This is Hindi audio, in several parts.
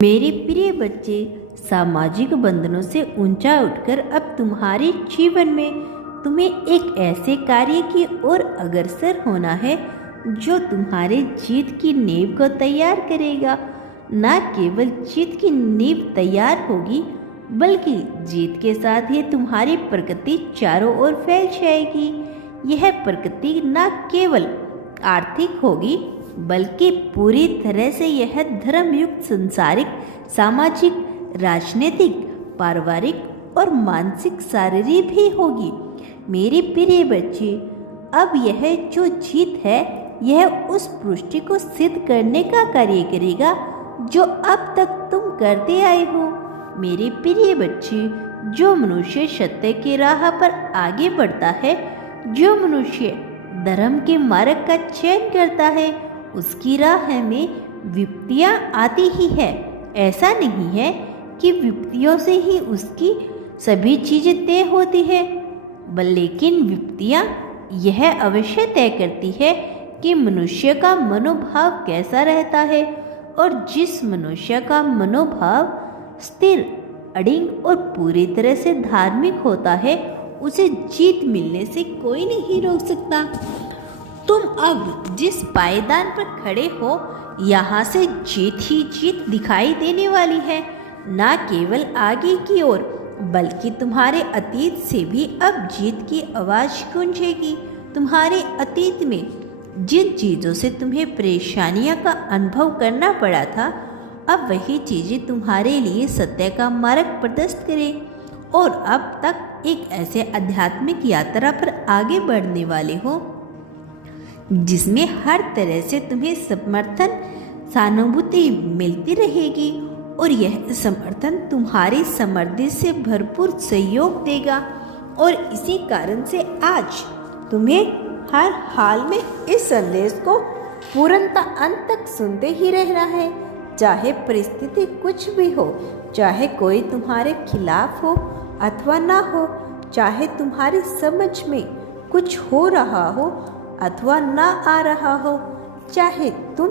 मेरे प्रिय बच्चे, सामाजिक बंधनों से ऊंचा उठकर अब तुम्हारे जीवन में तुम्हें एक ऐसे कार्य की ओर अग्रसर होना है जो तुम्हारे जीत की नींव को तैयार करेगा। न केवल जीत की नींव तैयार होगी, बल्कि जीत के साथ ही तुम्हारी प्रगति चारों ओर फैल जाएगी। यह प्रगति न केवल आर्थिक होगी, बल्कि पूरी तरह से यह धर्मयुक्त सांसारिक, सामाजिक, राजनीतिक, पारिवारिक और मानसिक शारीरिक भी होगी। मेरे प्रिय बच्चे, अब यह जो जीत है, यह उस पुष्टि को सिद्ध करने का कार्य करेगा जो अब तक तुम करते आए हो। मेरे प्रिय बच्चे, जो मनुष्य सत्य की राह पर आगे बढ़ता है, जो मनुष्य धर्म के मार्ग का चयन करता है, उसकी राह में विपत्तियां आती ही है। ऐसा नहीं है कि विपत्तियों से ही उसकी सभी चीजें तय होती है, लेकिन विपत्तियां यह अवश्य तय करती है कि मनुष्य का मनोभाव कैसा रहता है। और जिस मनुष्य का मनोभाव स्थिर, अडिग और पूरी तरह से धार्मिक होता है, उसे जीत मिलने से कोई नहीं रोक सकता। तुम अब जिस पायदान पर खड़े हो, यहाँ से जीत ही जीत दिखाई देने वाली है। न केवल आगे की ओर, बल्कि तुम्हारे अतीत से भी अब जीत की आवाज गूंजेगी। तुम्हारे अतीत में जिन चीज़ों से तुम्हें परेशानियां का अनुभव करना पड़ा था, अब वही चीज़ें तुम्हारे लिए सत्य का मार्ग प्रशस्त करें। और अब तक एक ऐसे आध्यात्मिक यात्रा पर आगे बढ़ने वाले हो जिसमें हर तरह से तुम्हें समर्थन, सहानुभूति मिलती रहेगी। और यह समर्थन तुम्हारी समृद्धि से भरपूर सहयोग देगा। और इसी कारण से आज तुम्हें हर हाल में इस संदेश को पूर्णतः अंत तक सुनते ही रहना है। चाहे परिस्थिति कुछ भी हो, चाहे कोई तुम्हारे खिलाफ हो अथवा ना हो, चाहे तुम्हारी समझ में कुछ हो रहा हो अथवा ना आ रहा हो, चाहे तुम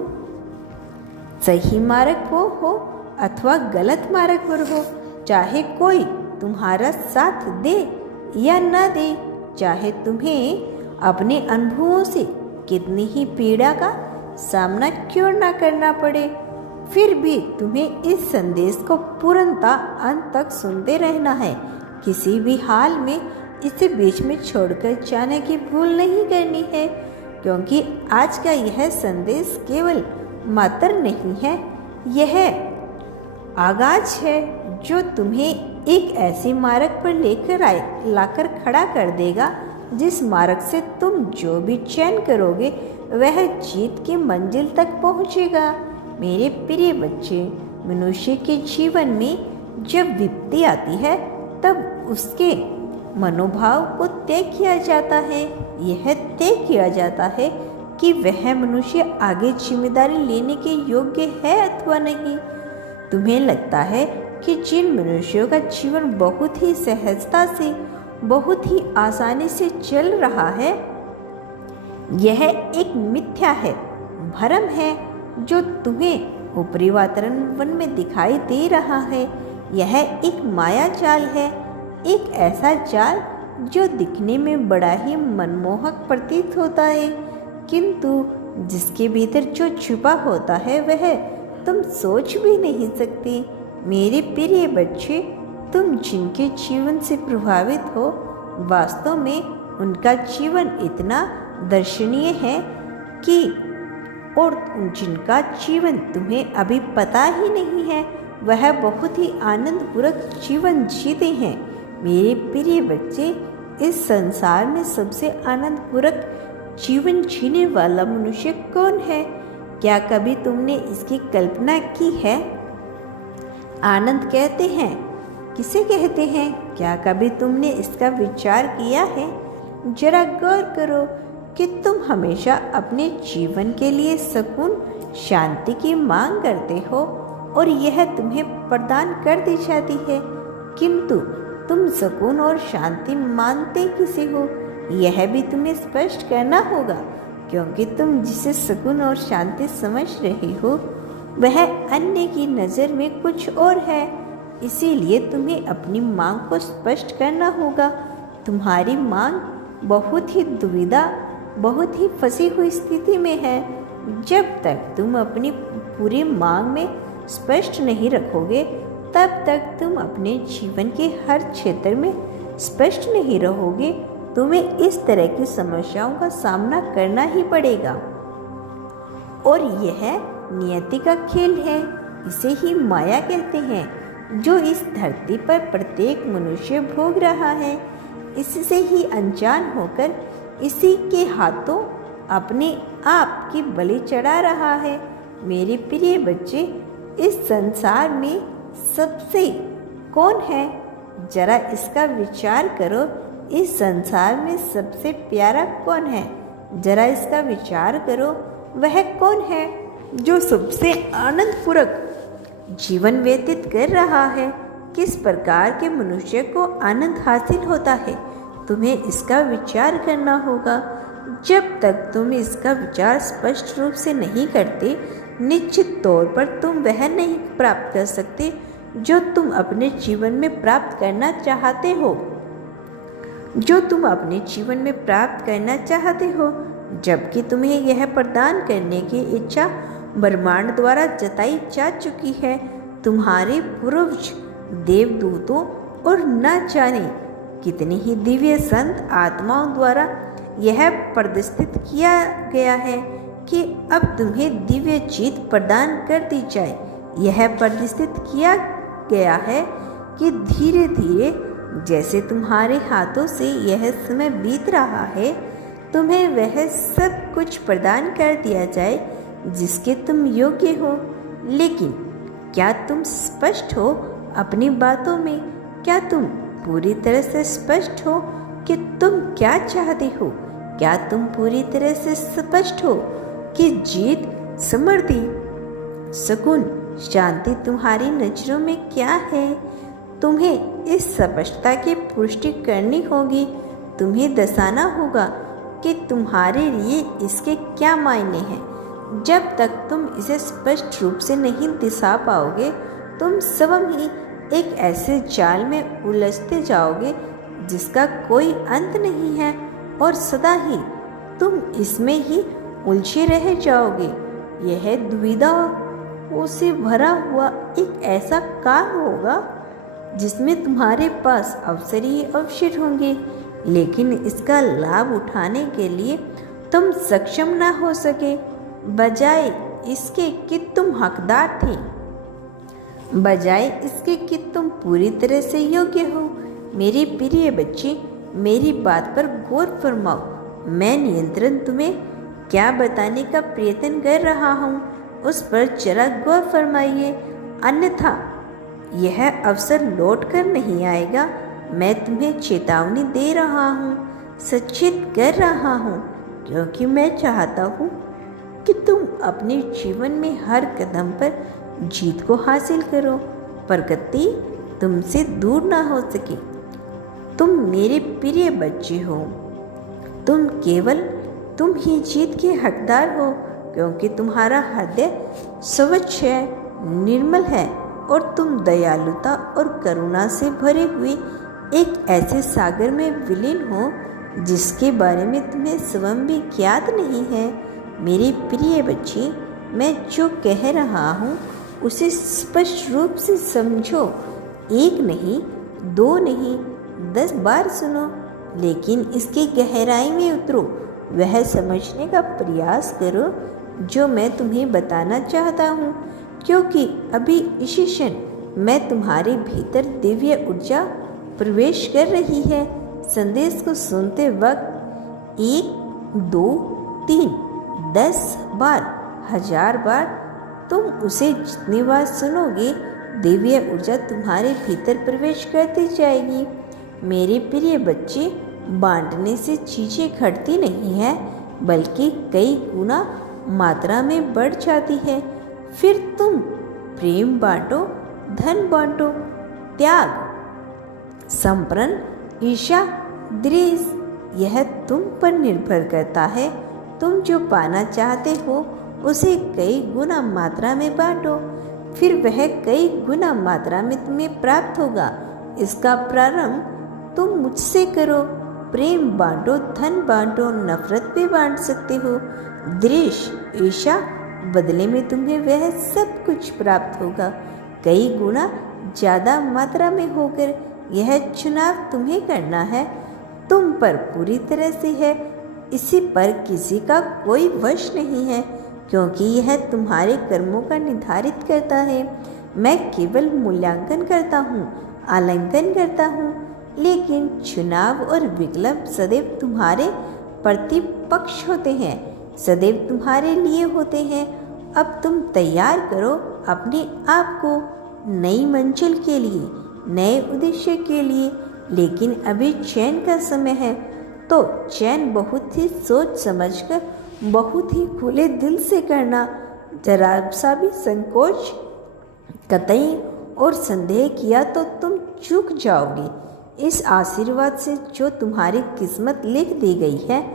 सही मार्ग पर हो अथवा गलत मार्ग पर हो, चाहे कोई तुम्हारा साथ दे या न दे, चाहे तुम्हें अपने अनुभवों से कितनी ही पीड़ा का सामना क्यों ना करना पड़े, फिर भी तुम्हें इस संदेश को पूर्णतः अंत तक सुनते रहना है। किसी भी हाल में इसे बीच में छोड़कर जाने की भूल नहीं करनी है, क्योंकि आज का यह संदेश केवल मात्र नहीं है, यह आगाज है जो तुम्हें एक ऐसे मार्ग पर लाकर खड़ा कर देगा जिस मार्ग से तुम जो भी चयन करोगे वह जीत की मंजिल तक पहुंचेगा। मेरे प्रिय बच्चे, मनुष्य के जीवन में जब विपत्ति आती है, तब उसके मनोभाव को तय किया जाता है। यह तय किया जाता है कि वह मनुष्य आगे जिम्मेदारी लेने के योग्य है अथवा नहीं। तुम्हें लगता है कि जिन मनुष्यों का जीवन बहुत ही सहजता से, बहुत ही आसानी से चल रहा है, यह एक मिथ्या है, भ्रम है जो तुम्हें ऊपरी वातावरण में दिखाई दे रहा है। यह एक माया जाल है, एक ऐसा जाल जो दिखने में बड़ा ही मनमोहक प्रतीत होता है, किंतु जिसके भीतर जो छुपा होता है वह तुम सोच भी नहीं सकते। मेरे प्रिय बच्चे, तुम जिनके जीवन से प्रभावित हो, वास्तव में उनका जीवन इतना दर्शनीय है कि, और जिनका जीवन तुम्हें अभी पता ही नहीं है, वह बहुत ही आनंदपूर्वक जीवन जीते हैं। मेरे प्रिय बच्चे, इस संसार में सबसे आनंदपूर्वक जीवन जीने वाला मनुष्य कौन है? क्या कभी तुमने इसकी कल्पना की है? आनंद कहते हैं, किसे कहते हैं? क्या कभी तुमने इसका विचार किया है? जरा गौर करो कि तुम हमेशा अपने जीवन के लिए सुकून, शांति की मांग करते हो और यह तुम्हें प्रदान कर दी जाती है, किंतु तुम सुकून और शांति मानते किसे हो, यह भी तुम्हें स्पष्ट करना होगा, क्योंकि तुम जिसे सुकून और शांति समझ रहे हो वह अन्य की नज़र में कुछ और है। इसीलिए तुम्हें अपनी मांग को स्पष्ट करना होगा। तुम्हारी मांग बहुत ही दुविधा, बहुत ही फंसी हुई स्थिति में है। जब तक तुम अपनी पूरी मांग में स्पष्ट नहीं रखोगे, तब तक तुम अपने जीवन के हर क्षेत्र में स्पष्ट नहीं रहोगे। तुम्हें इस तरह की समस्याओं का सामना करना ही पड़ेगा। और यह नियति का खेल है, इसे ही माया कहते हैं, जो इस धरती पर प्रत्येक मनुष्य भोग रहा है। इससे ही अनजान होकर इसी के हाथों अपने आप की बलि चढ़ा रहा है। मेरे प्रिय बच्चे, इस संसार में सबसे कौन है? जरा इसका विचार करो। इस संसार में सबसे प्यारा कौन है? जरा इसका विचार करो। वह कौन है जो सबसे आनंदपूर्वक जीवन व्यतीत कर रहा है? किस प्रकार के मनुष्य को आनंद हासिल होता है? तुम्हें इसका विचार करना होगा। जब तक तुम इसका विचार स्पष्ट रूप से नहीं करते, निश्चित तौर पर तुम वह नहीं प्राप्त कर सकते जो तुम अपने जीवन में प्राप्त करना चाहते हो। जबकि तुम्हें यह प्रदान करने की इच्छा ब्रह्मांड द्वारा जताई जा चुकी है। तुम्हारे पूर्वज देवदूतों और न जाने कितनी ही दिव्य संत आत्माओं द्वारा यह प्रदर्शित किया गया है कि अब तुम्हें दिव्य जीत प्रदान कर दी जाए। यह प्रदर्शित किया गया है कि धीरे धीरे जैसे तुम्हारे हाथों से यह समय बीत रहा है, तुम्हें वह सब कुछ प्रदान कर दिया जाए जिसके तुम योग्य हो। लेकिन क्या तुम स्पष्ट हो अपनी बातों में? क्या तुम पूरी तरह से स्पष्ट हो कि तुम क्या चाहते हो? क्या तुम पूरी तरह से स्पष्ट हो कि जीत, समृद्धि, सुकून, शांति तुम्हारी नजरों में क्या है? तुम्हें इस स्पष्टता की पुष्टि करनी होगी। तुम्हें दर्शाना होगा कि तुम्हारे लिए इसके क्या मायने हैं। जब तक तुम इसे स्पष्ट रूप से नहीं दिखा पाओगे, तुम स्वयं ही एक ऐसे जाल में उलझते जाओगे जिसका कोई अंत नहीं है, और सदा ही तुम इसमें ही उलझे रह जाओगे। यह दुविधाओं से भरा हुआ एक ऐसा काल होगा जिसमें तुम्हारे पास अवसर ही अवसर होंगे, लेकिन इसका लाभ उठाने के लिए तुम सक्षम ना हो सके, बजाय इसके कि तुम हकदार थे, बजाय इसके कि तुम पूरी तरह से योग्य हो। मेरे प्रिय बच्चे, मेरी बात पर गौर फरमाओ। मैं नियंत्रण तुम्हें क्या बताने का प्रयत्न कर रहा हूँ, उस पर जरा गौर फरमाइए, अन्यथा यह अवसर लौट कर नहीं आएगा। मैं तुम्हें चेतावनी दे रहा हूँ, सचेत कर रहा हूँ, क्योंकि मैं चाहता हूँ कि तुम अपने जीवन में हर कदम पर जीत को हासिल करो, प्रगति तुमसे दूर ना हो सके। तुम मेरे प्रिय बच्चे हो। तुम ही जीत के हकदार हो, क्योंकि तुम्हारा हृदय स्वच्छ है, निर्मल है, और तुम दयालुता और करुणा से भरे हुए एक ऐसे सागर में विलीन हो जिसके बारे में तुम्हें स्वयं भी ज्ञात नहीं है। मेरे प्रिय बच्चे, मैं जो कह रहा हूँ उसे स्पष्ट रूप से समझो। एक नहीं, दो नहीं, 10 बार सुनो, लेकिन इसकी गहराई में उतरो। वह समझने का प्रयास करो जो मैं तुम्हें बताना चाहता हूँ, क्योंकि अभी इसी क्षण मैं तुम्हारे भीतर दिव्य ऊर्जा प्रवेश कर रही है। संदेश को सुनते वक्त 1, 2, 3, 10 बार, 1000 बार तुम उसे जितनी बार सुनोगे, दिव्य ऊर्जा तुम्हारे भीतर प्रवेश करती जाएगी। मेरे प्रिय बच्चे, बांटने से चीज़ें घटती नहीं है, बल्कि कई गुना मात्रा में बढ़ जाती है। फिर तुम प्रेम बांटो, धन बांटो, त्याग, संप्रण, ईर्ष्या, द्वेष, यह तुम पर निर्भर करता है। तुम जो पाना चाहते हो उसे कई गुना मात्रा में बांटो, फिर वह कई गुना मात्रा में तुम्हें प्राप्त होगा। इसका प्रारंभ तुम मुझसे करो। प्रेम बांटो, धन बांटो, नफरत भी बांट सकते हो। द्वेष, ईर्ष्या, बदले में तुम्हें वह सब कुछ प्राप्त होगा, कई गुना ज़्यादा मात्रा में होकर। यह चुनाव तुम्हें करना है, तुम पर पूरी तरह से है। इसी पर किसी का कोई वश नहीं है, क्योंकि यह तुम्हारे कर्मों का निर्धारित करता है। मैं केवल मूल्यांकन करता हूँ, आलंकन करता हूँ, लेकिन चुनाव और विकल्प सदैव तुम्हारे प्रतिपक्ष होते हैं, सदैव तुम्हारे लिए होते हैं। अब तुम तैयार करो अपने आप को नई मंजिल के लिए, नए उद्देश्य के लिए। लेकिन अभी चयन का समय है, तो चयन बहुत ही सोच समझकर, बहुत ही खुले दिल से करना। जरा सा भी संकोच, कतई और संदेह किया तो तुम चूक जाओगे। इस आशीर्वाद से जो तुम्हारी किस्मत लिख दी गई है,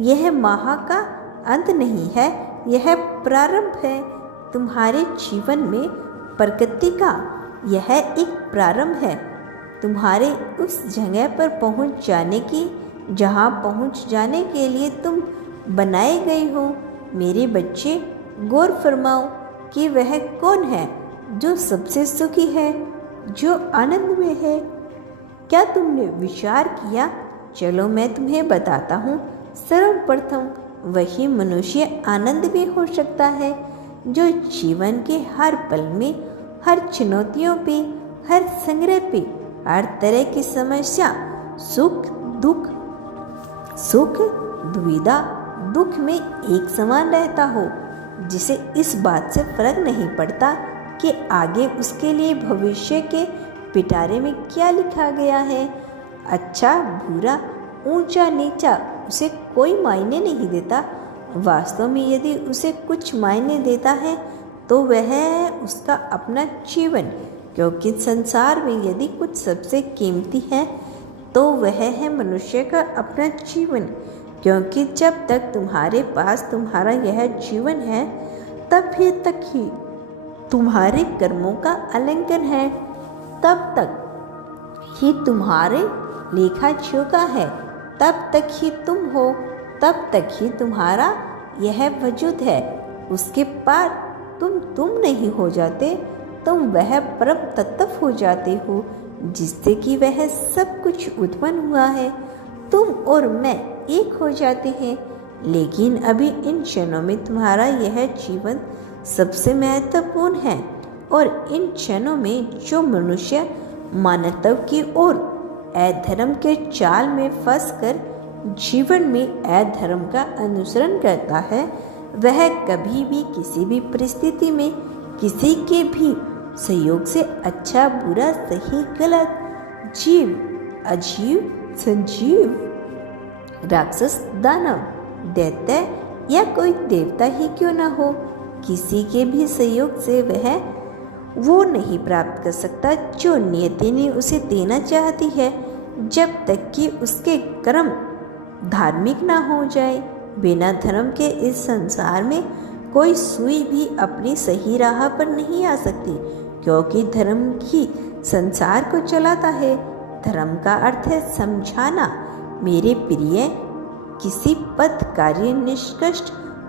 यह माह का अंत नहीं है, यह प्रारंभ है। तुम्हारे जीवन में प्रकृति का यह एक प्रारंभ है। तुम्हारे उस जगह पर पहुंच जाने की, जहां पहुंच जाने के लिए तुम बनाए गए हो। मेरे बच्चे, गौर फरमाओ कि वह कौन है जो सबसे सुखी है, जो आनंद में है। क्या तुमने विचार किया? चलो मैं तुम्हें बताता हूँ। सर्वप्रथम वही मनुष्य आनंद में हो सकता है जो जीवन के हर पल में, हर चुनौतियों पे, हर संग्रह पे, हर तरह की समस्या, सुख दुख, सुख दुविधा, दुख में एक समान रहता हो, जिसे इस बात से फर्क नहीं पड़ता कि आगे उसके लिए भविष्य के पिटारे में क्या लिखा गया है। अच्छा बुरा, ऊंचा नीचा, उसे कोई मायने नहीं देता। वास्तव में यदि उसे कुछ मायने देता है तो वह है उसका अपना जीवन, क्योंकि संसार में यदि कुछ सबसे कीमती है तो वह है मनुष्य का अपना जीवन। क्योंकि जब तक तुम्हारे पास तुम्हारा यह जीवन है, तभी तक ही तुम्हारे कर्मों का आलंकन है, तब तक ही तुम्हारे लेखा जोखा है, तब तक ही तुम हो, तब तक ही तुम्हारा यह वजूद है। उसके पार तुम नहीं हो जाते, तुम वह परम तत्व हो जाते हो जिससे कि वह सब कुछ उत्पन्न हुआ है। तुम और मैं एक हो जाते हैं। लेकिन अभी इन क्षणों में तुम्हारा यह जीवन सबसे महत्वपूर्ण है, और इन क्षणों में जो मनुष्य मानवता की ओर अधर्म के जाल में फंसकर जीवन में अधर्म का अनुसरण करता है, वह कभी भी किसी भी परिस्थिति में किसी के भी सहयोग से अच्छा बुरा, सही गलत, जीव अजीव, संजीव, राक्षस दानव, दैत्य या कोई देवता ही क्यों न हो, किसी के भी सहयोग से वह वो नहीं प्राप्त कर सकता जो नियति ने उसे देना चाहती है, जब तक कि उसके कर्म धार्मिक ना हो जाए। बिना धर्म के इस संसार में कोई सुई भी अपनी सही राह पर नहीं आ सकती, क्योंकि धर्म ही संसार को चलाता है। धर्म का अर्थ है समझाना। मेरे प्रिय, किसी पद कार्य निष्कर्ष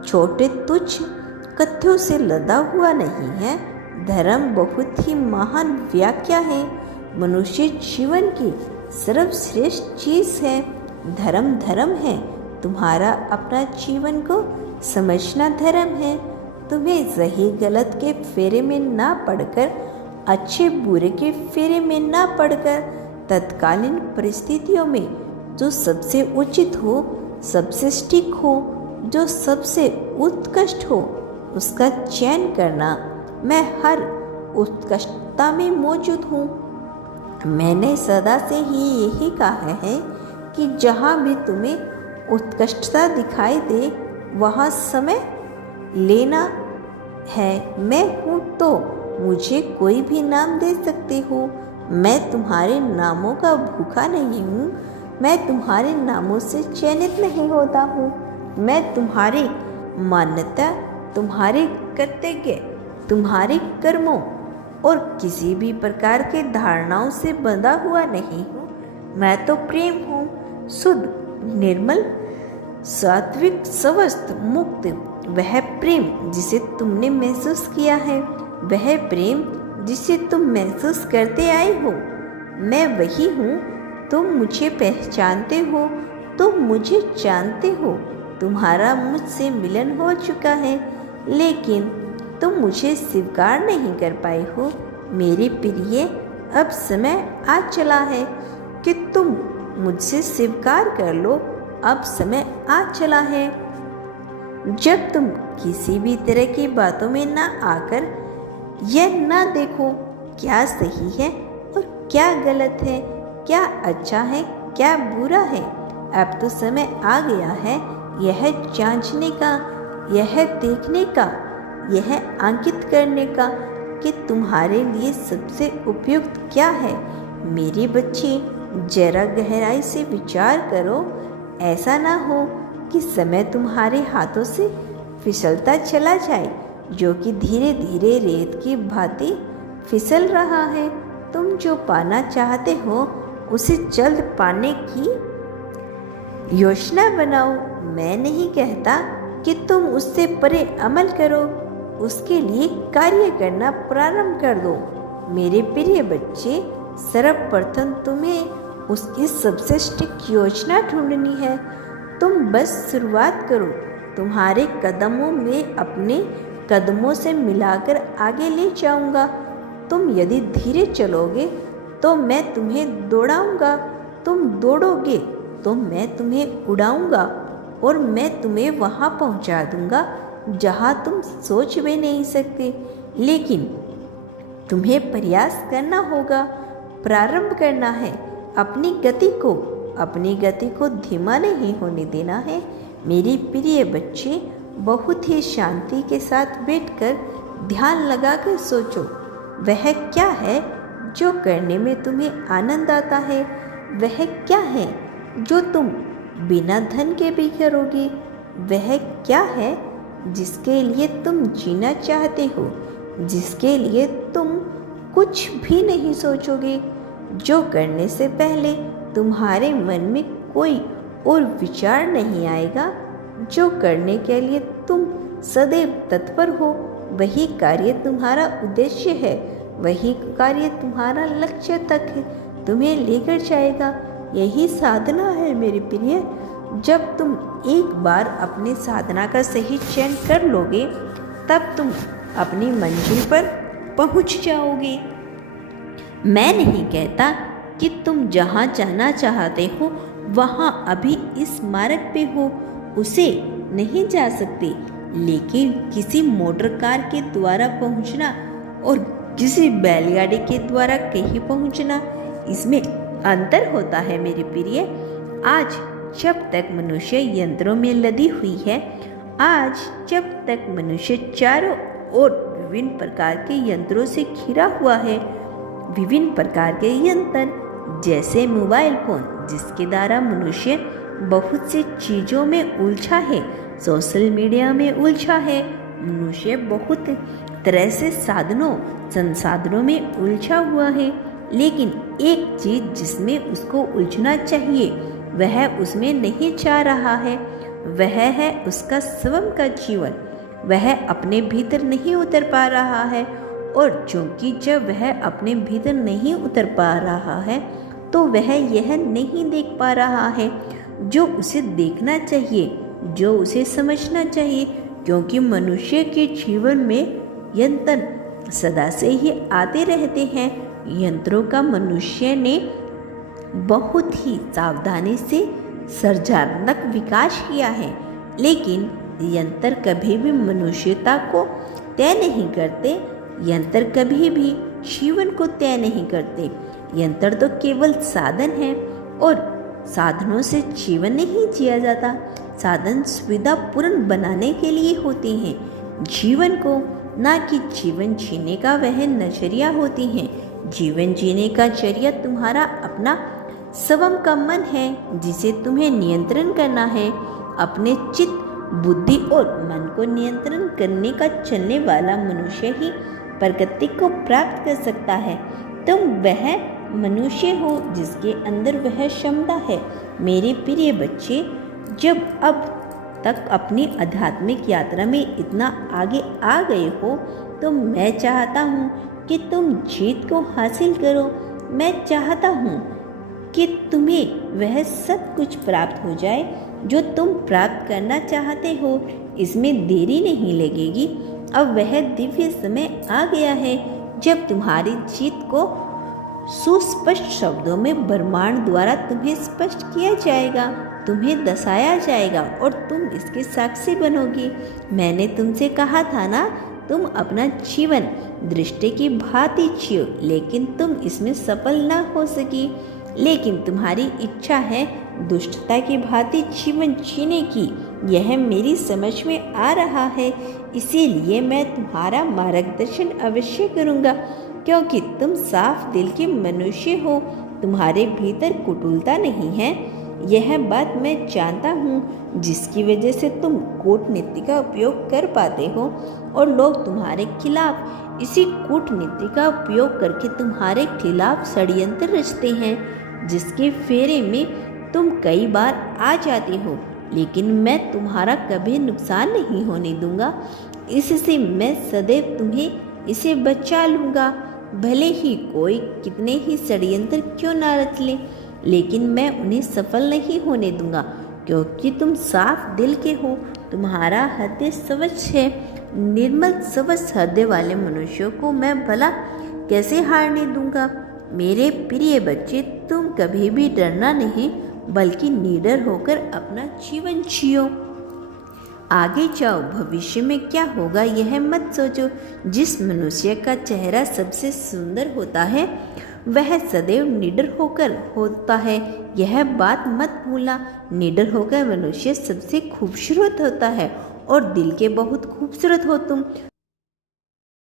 छोटे तुच्छ कथ्यों से लदा हुआ नहीं है। धर्म बहुत ही महान व्याख्या है, मनुष्य जीवन की सर्वश्रेष्ठ चीज है। धर्म धर्म है, तुम्हारा अपना जीवन को समझना धर्म है। तुम्हें सही गलत के फेरे में ना पड़कर, अच्छे बुरे के फेरे में ना पड़कर, तत्कालीन परिस्थितियों में जो सबसे उचित हो, सबसे सटीक हो, जो सबसे उत्कृष्ट हो, उसका चयन करना। मैं हर उत्कृष्टता में मौजूद हूँ। मैंने सदा से ही यही कहा है कि जहाँ भी तुम्हें उत्कृष्टता दिखाई दे, वहाँ समय लेना है। मैं हूँ तो मुझे कोई भी नाम दे सकते हो। मैं तुम्हारे नामों का भूखा नहीं हूँ, मैं तुम्हारे नामों से चयनित नहीं होता हूँ। मैं तुम्हारी मान्यता तुम्हारे कर्तव्य, तुम्हारे कर्मों और किसी भी प्रकार के धारणाओं से बंधा हुआ नहीं हूँ। मैं तो प्रेम हूँ, शुद्ध, निर्मल, सात्विक, स्वस्थ, मुक्त। वह प्रेम जिसे तुमने महसूस किया है, वह प्रेम जिसे तुम महसूस करते आए हो, मैं वही हूँ। तुम मुझे पहचानते हो, तुम मुझे जानते हो। तुम्हारा मुझसे मिलन हो चुका है, लेकिन तुम मुझे स्वीकार नहीं कर पाए हो। मेरे प्रिय, अब समय आ चला है कि तुम मुझसे स्वीकार कर लो। अब समय आ चला है जब तुम किसी भी तरह की बातों में ना आकर यह ना देखो क्या सही है और क्या गलत है, क्या अच्छा है, क्या बुरा है। अब तो समय आ गया है यह जांचने का, यह देखने का, यह अंकित करने का कि तुम्हारे लिए सबसे उपयुक्त क्या है। मेरे बच्चे, जरा गहराई से विचार करो। ऐसा ना हो कि समय तुम्हारे हाथों से फिसलता चला जाए, जो कि धीरे धीरे रेत की भांति फिसल रहा है। तुम जो पाना चाहते हो उसे जल्द पाने की योजना बनाओ। मैं नहीं कहता कि तुम उससे परे अमल करो, उसके लिए कार्य करना प्रारंभ कर दो। मेरे प्रिय बच्चे, सर्वप्रथम तुम्हें उसकी सबसे सटीक योजना ढूंढनी है। तुम बस शुरुआत करो। तुम्हारे कदमों में अपने कदमों से मिलाकर आगे ले जाऊंगा। तुम यदि धीरे चलोगे तो मैं तुम्हें दौड़ाऊंगा, तुम दौड़ोगे तो मैं तुम्हें उड़ाऊंगा और मैं तुम्हें वहां पहुंचा दूंगा जहां तुम सोच भी नहीं सकते। लेकिन तुम्हें प्रयास करना होगा, प्रारंभ करना है। अपनी गति को धीमा नहीं होने देना है। मेरे प्रिय बच्चे, बहुत ही शांति के साथ बैठकर ध्यान लगाकर सोचो, वह क्या है जो करने में तुम्हें आनंद आता है। वह क्या है जो तुम बिना धन के भी करोगे। वह क्या है जिसके लिए तुम जीना चाहते हो, जिसके लिए तुम कुछ भी नहीं सोचोगे, जो करने से पहले तुम्हारे मन में कोई और विचार नहीं आएगा, जो करने के लिए तुम सदैव तत्पर हो। वही कार्य तुम्हारा उद्देश्य है, वही कार्य तुम्हारा लक्ष्य तक है, तुम्हें लेकर जाएगा। यही साधना है मेरे प्रिय। जब तुम एक बार अपनी साधना का सही चयन कर लोगे, तब तुम अपनी मंजिल पर पहुंच जाओगे। मैं नहीं कहता कि तुम जहां जाना चाहते हो वहां अभी इस मार्ग पे हो, उसे नहीं जा सकते। लेकिन किसी मोटर कार के द्वारा पहुंचना और किसी बैलगाड़ी के द्वारा कहीं पहुंचना, इसमें अंतर होता है मेरे प्रिय। आज जब तक मनुष्य यंत्रों में लदी हुई है, आज जब तक मनुष्य चारों ओर विभिन्न प्रकार के यंत्रों से घिरा हुआ है, विभिन्न प्रकार के यंत्र जैसे मोबाइल फोन, जिसके द्वारा मनुष्य बहुत सी चीज़ों में उलझा है, सोशल मीडिया में उलझा है। मनुष्य बहुत तरह से संसाधनों में उलझा हुआ है, लेकिन एक चीज़ जिसमें उसको उलझना चाहिए वह उसमें नहीं जा रहा है। वह है उसका स्वयं का जीवन। वह अपने भीतर नहीं उतर पा रहा है, और क्योंकि जब वह अपने भीतर नहीं उतर पा रहा है तो वह यह नहीं देख पा रहा है जो उसे देखना चाहिए, जो उसे समझना चाहिए। क्योंकि मनुष्य के जीवन में यंत्र सदा से ही आते रहते हैं। यंत्रों का मनुष्य ने बहुत ही सावधानी से सृजनात्मक विकास किया है, लेकिन यंत्र कभी भी मनुष्यता को तय नहीं करते। यंत्र कभी भी जीवन को तय नहीं करते। यंत्र तो केवल साधन है, और साधनों से जीवन नहीं जिया जाता। साधन सुविधा पूर्ण बनाने के लिए होते हैं जीवन को, ना कि जीवन जीने का वह नजरिया होती है। जीवन जीने का जरिया तुम्हारा अपना स्वयं का मन है, जिसे तुम्हें नियंत्रण करना है। अपने चित्त बुद्धि और मन को नियंत्रण करने का चलने वाला मनुष्य ही प्रगति को प्राप्त कर सकता है। तुम वह मनुष्य हो जिसके अंदर वह क्षमता है। मेरे प्रिय बच्चे, जब अब तक अपनी आध्यात्मिक यात्रा में इतना आगे आ गए हो तो मैं चाहता हूँ कि तुम जीत को हासिल करो। मैं चाहता हूँ कि तुम्हें वह सब कुछ प्राप्त हो जाए जो तुम प्राप्त करना चाहते हो। इसमें देरी नहीं लगेगी। अब वह दिव्य समय आ गया है जब तुम्हारी जीत को सुस्पष्ट शब्दों में ब्रह्मांड द्वारा तुम्हें स्पष्ट किया जाएगा, तुम्हें दर्शाया जाएगा और तुम इसके साक्षी बनोगी। मैंने तुमसे कहा था ना, तुम अपना जीवन दृष्टि की भांति जियो, लेकिन तुम इसमें सफल न हो सकी। लेकिन तुम्हारी इच्छा है दुष्टता की भांति जीवन जीने की। यह मेरी समझ में आ रहा है, इसीलिए मैं तुम्हारा मार्गदर्शन अवश्य करूँगा, क्योंकि तुम साफ दिल के मनुष्य हो। तुम्हारे भीतर कुटिलता नहीं है, यह बात मैं जानता हूँ, जिसकी वजह से तुम कूटनीति का उपयोग कर पाते हो और लोग तुम्हारे खिलाफ इसी कूटनीति का उपयोग करके तुम्हारे खिलाफ षड्यंत्र रचते हैं, जिसके फेरे में तुम कई बार आ जाते हो। लेकिन मैं तुम्हारा कभी नुकसान नहीं होने दूंगा। इससे मैं सदैव तुम्हें इसे बचा लूँगा। भले ही कोई कितने ही षड्यंत्र क्यों ना रच ले, लेकिन मैं उन्हें सफल नहीं होने दूंगा, क्योंकि तुम साफ दिल के हो। तुम्हारा हृदय स्वच्छ है। निर्मल स्वच्छ हृदय वाले मनुष्यों को मैं भला कैसे हारने दूंगा। मेरे प्रिय बच्चे, तुम कभी भी डरना नहीं, बल्कि निडर होकर अपना जीवन जियो। आगे जाओ, भविष्य में क्या होगा यह मत सोचो। जिस मनुष्य का चेहरा सबसे सुंदर होता है वह सदैव निडर होकर होता है, यह बात मत भूलना। निडर होकर मनुष्य सबसे खूबसूरत होता है और दिल के बहुत खूबसूरत हो तुम।